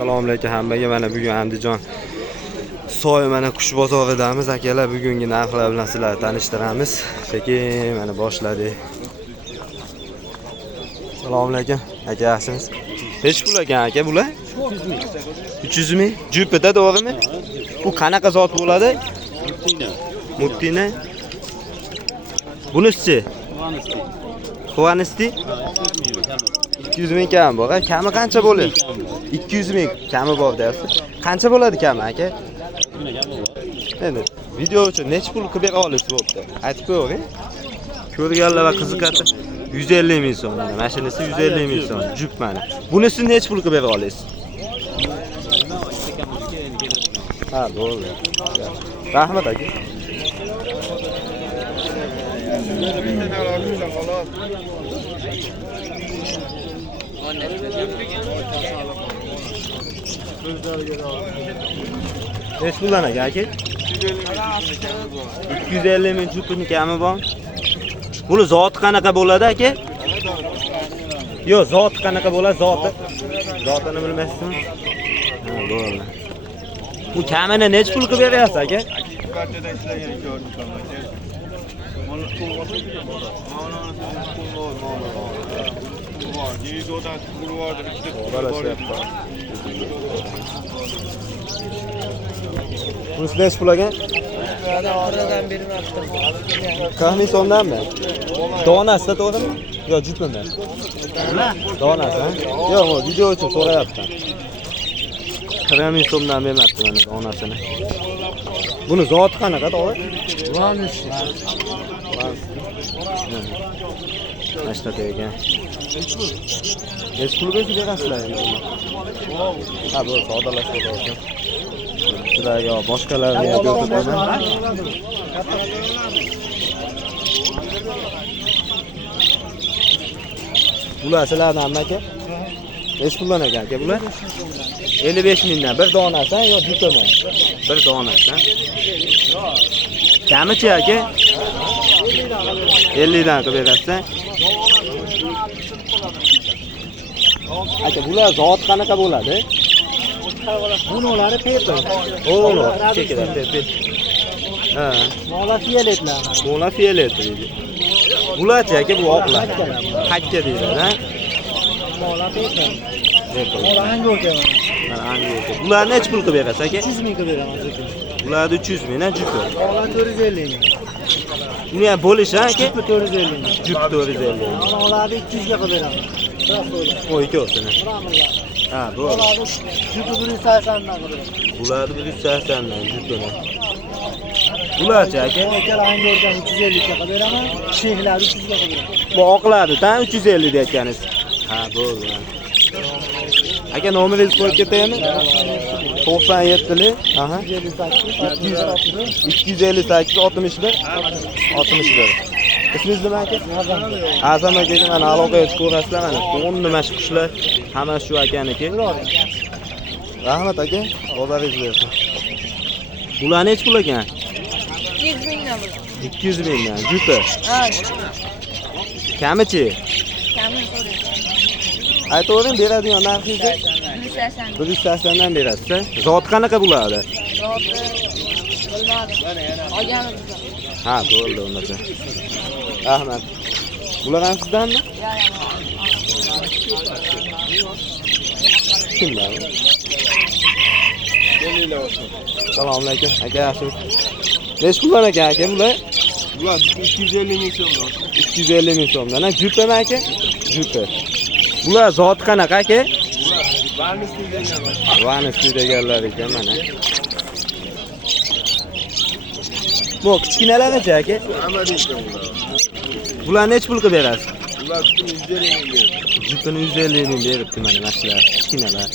Assalomu alaykum hammaga. Mana bugun Andijon Soy mana qush bozoridamiz akalar. Bugungi narxlar bilan sizlarni tanishtiramiz. Sekin mana boshladik. Assalomu alaykum. Aka yaxshimisiz? Nech pul ekan aka bular? 300 ming. Jupiter to'g'rimi? Bu qanaqa zot bo'ladi? Muttina. Bunisi-chi? Xuanisti. 200 ming kam bor. Kami qancha bo'ladi? 200 ming kami bor deyapsiz. Qancha bo'ladi kami aka? Endi video uchun nech pul qilib bera olasiz bo'pti? Aytib qo'ying. Ko'rganlar va qiziqadi. 150 ming so'm. Mana mashinasi 150 ming so'm. Jup mana. Bunisi nech pul qilib bera olasiz? Ha, bo'ldi. Rahmat aka. Nech puldan aka? 250 ming jupini kami bor. Buni zoti qanaqa bo'ladi aka? Yo'q, zoti qanaqa bo'ladi? Zotini bilmaysizmi? Ha, bo'ldi. Bu kamini nech pul qilib beryapsiz aka? Bunisi nech pul ekan? Oradan bermoqdim. Qahmi so'mdanmi? Donasi to'g'rimi? Yo, jupimi? Donasi, ha? Yo'q, video uchun so'rayapman. 40 ming so'mdan bermoqdim mana donasini. Buni zoti qanaqa to'g'ri? Vanisi. Mashta ekan. Nech pul berasizlar endi? Ha, bu savdolashib qo'ydim. Sizlarga boshqalarni ham ko'rsataman. Bular sizlardan hamma aka? Nech puldan ekan aka bular? 55 mingdan bir donasi yo jupimi? Bir donasi. Kamichi aka? 50 dan qilib berasiz. Aka bular zot qanaqa bo'ladi? Bunolari pepe. O'g'li, chekida pepe. Ha, Mola fiyletlar. mola fiylet deydi. Bular-chi aka bu oqlar. Hakka deydi, ha? Mola pepe. Pepe. Mola hangi o'lka? Mana hangi o'lka? Bular nech pul qilib berasiz aka? 300 ming qilib beraman aka. Bularni 300 ming, ha, jupi. Mola 450 ming. Buni ham bo'lish, ha aka? Jupi 450 ming. Jup 450. Molarni 200 ga qilib beraman. O ikkovsini. Ha, bu. Molarni jupi 180 dan qilib beraman. Bularni 180 dan jupini. Bular-chi aka? Akalar hangi o'lkani 350 ga qilib beraman. Shehlar 300 ga qilib beraman. Bu oqlarni-da 350 deyotganingiz. Ha, bo'ldi. Aka nomeringizni qo'yib ketaymi? 97 li, aha. 258 61 61. Ismingiz nima aka? Azam akaga mana aloqaga chiqib ko'rasizlar mana. 10 nima shu qushlar, hamma shu akaniki. Rahmat aka, bozoringiz bersin. Bular nech pul ekan? 200 mingdan bo'ladi. 200 mingdan, jupi. Ha, Kamichi? kamin ko'ring. Aytavering beradigan narxingizni 180. 180 dan berasiz. Zot qanaqa bo'ladi? Zoti bilmadim. Olganmiz. Ha, bo'ldi unda. Rahmat. Bular ham sizdanmi? Kimdan? Assalomu alaykum. Aka yaxshimisiz? Nech puldan ekan aka bular? Bular 250 ming so'mdan. 250 ming so'mdan. Ha, jupami aka? Jupi. Bular zoti qanaqa aka? Vanisi deganlar ekan mana. Bu kichkinalarchi aka? Amerika bular. Bular nech pul qilib berasiz? Bular 150 ming berdi. Jupini 150 ming beribdi mana mashlar, kichkinalar.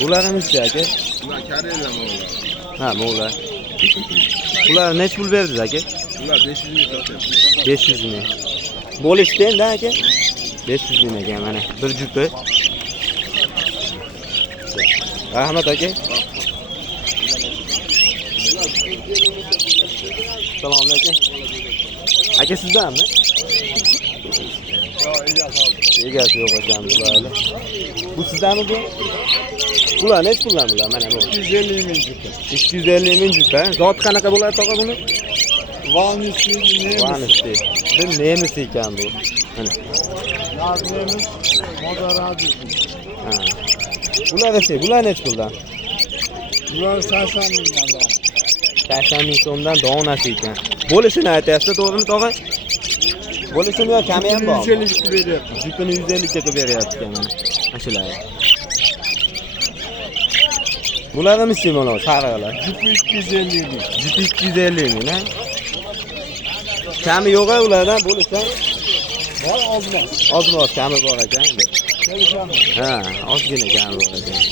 Bularimiz-chi aka? Bular Koreyadan bo'ladi. Ha, mo'la. Bular nech pul berdingiz aka? Bular 500 ming sotyapti. 500 ming. Bo'lishdi endi aka? 500 ming ekan mana bir jupi. Rahmat aka. Assalomu alaykum. Aka sizdanmi? Egasi yo'q ekan bularni. Bu sizdanmi bu? Bular nech puldan bular? Mana bu. 250 ming juta. 250 ming juta. Zot qanaqa bo'ladi tog'a buni? Vanisi nemiz. Vanisi. Bu nemis ekan bu. Mana. Nemiz. Modaradi. Ha. Bular-chi, bular nech puldan? Bular 80 mingdan bor. 80 ming so'mdan donasi ekan. Bo'lishini aytyapsiz, to'g'rimi tog'a? Bo'lishimi yo kami ham bor? 150 ga beryapti. Jipini 150 ga qilib beryapti ekan mana. Ashular. Bularimiz-chi mana sariqlar? Jipi 250 ming. Jipi 250 ming, ha? Kami yo'q-a ulardan bo'lsa? Bor ozmas. Ozmoz kami bor ekan endi. Kelishamiz. Ha, ozgina kami bor ekan.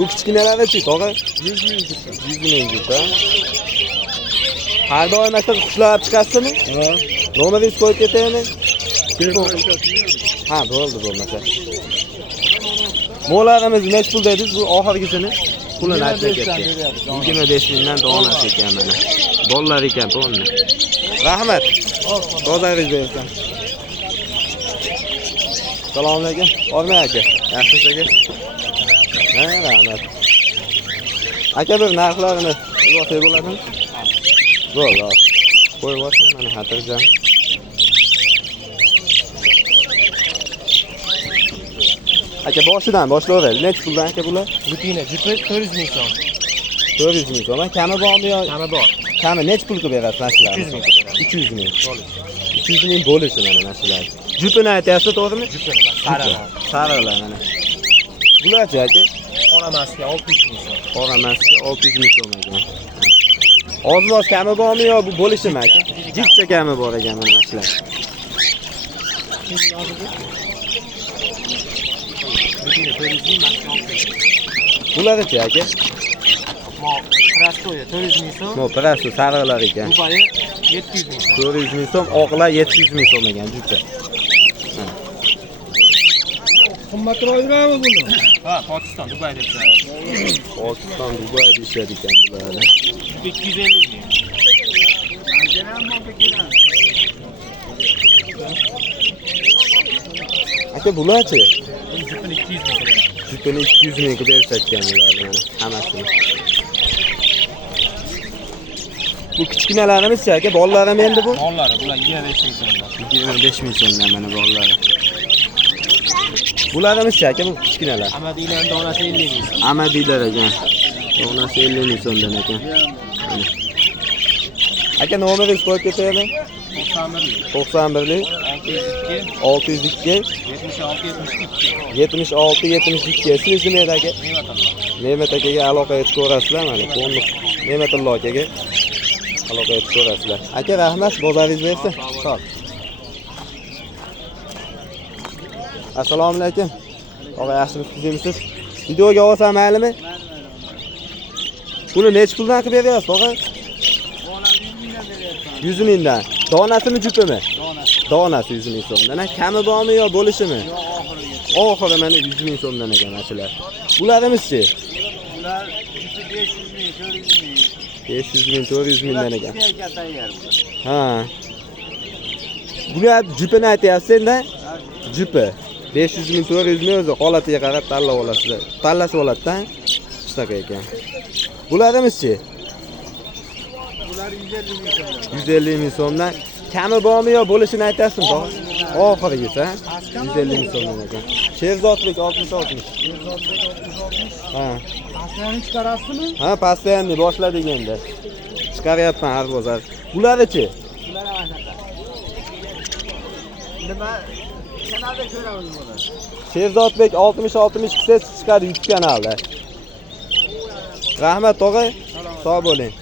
U kichkinalari-chi tog'a? 100 ming juta. 100 ming juta. Har doim maktab qushlab chiqasizmi? Ha. Nomeringiz qo'yib ketaymi? Kelishamiz. Ha, bo'ldi bo'lmasa. Mo'larimiz nech pul dedingiz bu oxirgisini? Pulini aytib ketdi. 25 mingdan donasi ekan mana. Bolalar ekan to'g'rimi? Rahmat. Ro'zangiz bersin. Assalomu alaykum. Ormay aka. Yaxshisiz aka? Ha, rahmat. Aka bir narxlarini izoh bo'ladimi? Bo'ldi. Qo'yib olsin mana xotirjam. Aka boshidan boshlayveraylik. Nech puldan aka bular? Rutina jipi 400 ming so'm. 400 ming so'm. Kami bormi yo? Kami bor. Kami nech pul qilib berasiz mashalar? 200 ming qilib beramiz. 200 ming. 200 ming bo'lishi mana mashalar. Jupini aytyapsiz, to'g'rimi? Jipini sariq. Sariqlar mana. Bularchi aka? Qora maska 600 ming so'm. Qora maska 600 ming so'm ekan. Ozmoz kami bormi yo bu bo'lishimi aka? Jichcha kami bor ekan mana mashalar. Rutina 400 ming maska 600 ming. Bularchi aka? Kraskoya 400 ming so'm. Mo prasu sariqlar ekan. Dubayi 700 ming so'm. 400 ming so'm, oqlar 700 ming so'm ekan juda. Qimmatroqmi buni? Ha, Pokiston, Dubay debdi. Pokiston, Dubay deyishadi ekan bularni. 250 ming. Aka bularchi? Buni jipini 200 ming beradi. Jipini 200 ming qilib berishayotgan bularni mana hammasini. Bu kichkinalarimiz-chi aka, bolalarim endi bu? Mollari bular 25 ming so'mdan. 25 ming so'mdan mana bolalari. Bularimiz-chi aka bu kichkinalar? Amadiylarning donasi 50 ming so'm. Amadiylar ekan. Donasi 50 ming so'mdan ekan. Mana. Aka nomeringiz qo'yib ketaymi? 91lik 602 76 72. Siz nima edi aka? Ne'mat akaga aloqa etib ko'rasizlar mana. Qo'nliq Ne'matullo akaga aloqa etib ko'rasizlar. Aka rahmat, bozoringiz bersin. Sog'. Assalomu alaykum. Tog'a yaxshimisiz, kuzimisiz? Videoga olsam maylimi? Buni nech puldan qilib beryapsiz, tog'a? 100 mingdan. Donasimi, jupimi? Donasi 100 ming so'mdan. Kami bormi yo bo'lishimi? Oxiri mana 100 ming so'mdan ekan mashalar. Bularimiz-chi? Bular 500 ming, 400 ming. 500 ming, 400 mingdan ekan. Ha. Bular jupini aytyapsiz endi? Jupi. 500 ming, 400 ming o'zi holatiga qarab tanlab olasizlar. Tanlashib oladi-da. Shunaqa ekan. Bularimiz-chi? Bular 150 ming so'm. 150 ming so'mdan. Kami bormi yo bo'lishini aytasizmi, tog'a? Oxirgisi, ha? 150 ming so'mdan ekan. Sherzodlik 60-60. Ha. Pastlarni chiqarasizmi? Ha, pastayanni boshladik endi. Chiqaryapman har bozor. Bularchi? Bular anaqa. Nima kanalda ko'ramiz buni. Sherzodbek 60-60 qilsangiz chiqadi YouTube kanalda. Rahmat tog'a. Sog' bo'ling.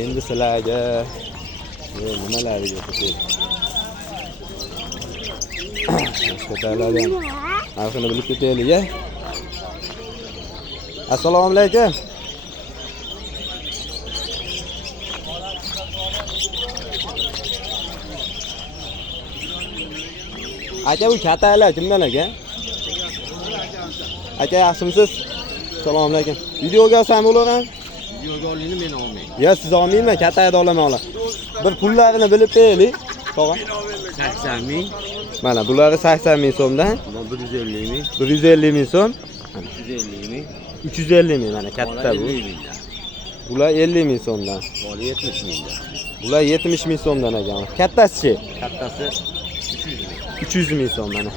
Endi sizlarga nimalarga ketdik? Ko'tariladi. Narxini bilib ketaylik-a. Assalomu alaykum. Aka bu kataylar kimdan aka? Aka yaxshimisiz? Assalomu alaykum. Videoga olsam bo'laveradi? Videoga olingni men olmayman. Ya siz olmayman, katayda olaman ola. Bir pullarini bilib beraylik. Tog'a. 80 ming, Mana bulari 80 ming so'mdan, bu 150 ming, 150 ming so'm, 350 ming, 350 ming mana katta bu. Bular 50 ming so'mdan. bola 70 mingdan. Bular 70 ming so'mdan ekan. Kattasi-chi? Kattasi 300 ming so'm mana.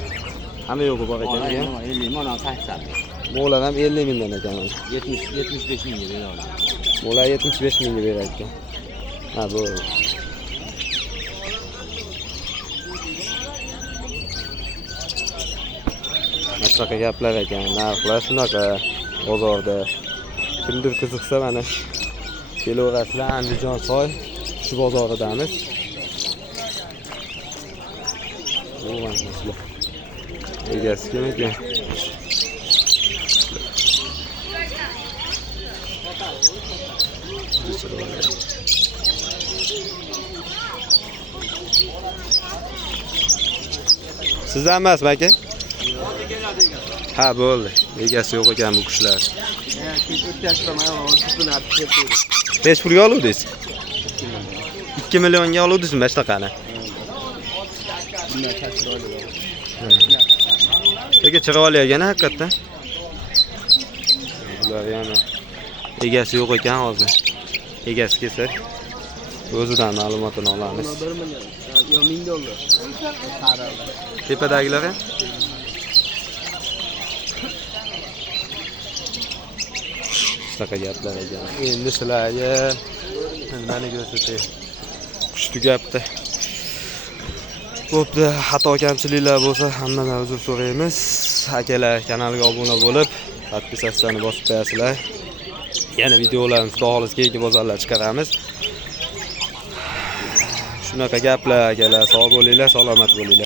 Hamma yo'qi bor ekan. 50 ming, mana 80 ming. Mo'lar ham 50 mingdan ekan. 75 mingga beradi. Mo'lar 75 mingga berar ekan. Ha bu. Shunaqa gaplar ekan. Narxlar shunaqa bozorda. Kimdir qiziqsa mana kelaverasizlar Andijon soy shu bozoridamiz. Bu mana shular. Egasi kim ekan? Sizdan emasmi aka? Ha bo'ldi. Egasi yo'q ekan bu qushlar. Necha pulga oluvdingiz? 2 millionga oluvdingizmi mana shunaqani? Lekin chiroyli ekan haqiqatdan. Bular yana egasi yo'q ekan hozir. Egasi kelsa o'zidan ma'lumotini olamiz. 1 million. Yo, 1000 dollar. Tepadagilar ham? Shunaqa gaplar ekan. Endi sizlarga nimani ko'rsatay? Qush tugabdi. Bo'pti, xato kamchiliklar bo'lsa hammadan uzr so'raymiz. Akalar kanalga obuna bo'lib, podpisatsiyani bosib qo'yasizlar. Yana videolarimiz xudo xolis keyingi bozorlar chiqaramiz. Shunaqa gaplar akalar, sog' bo'linglar, salomat bo'linglar.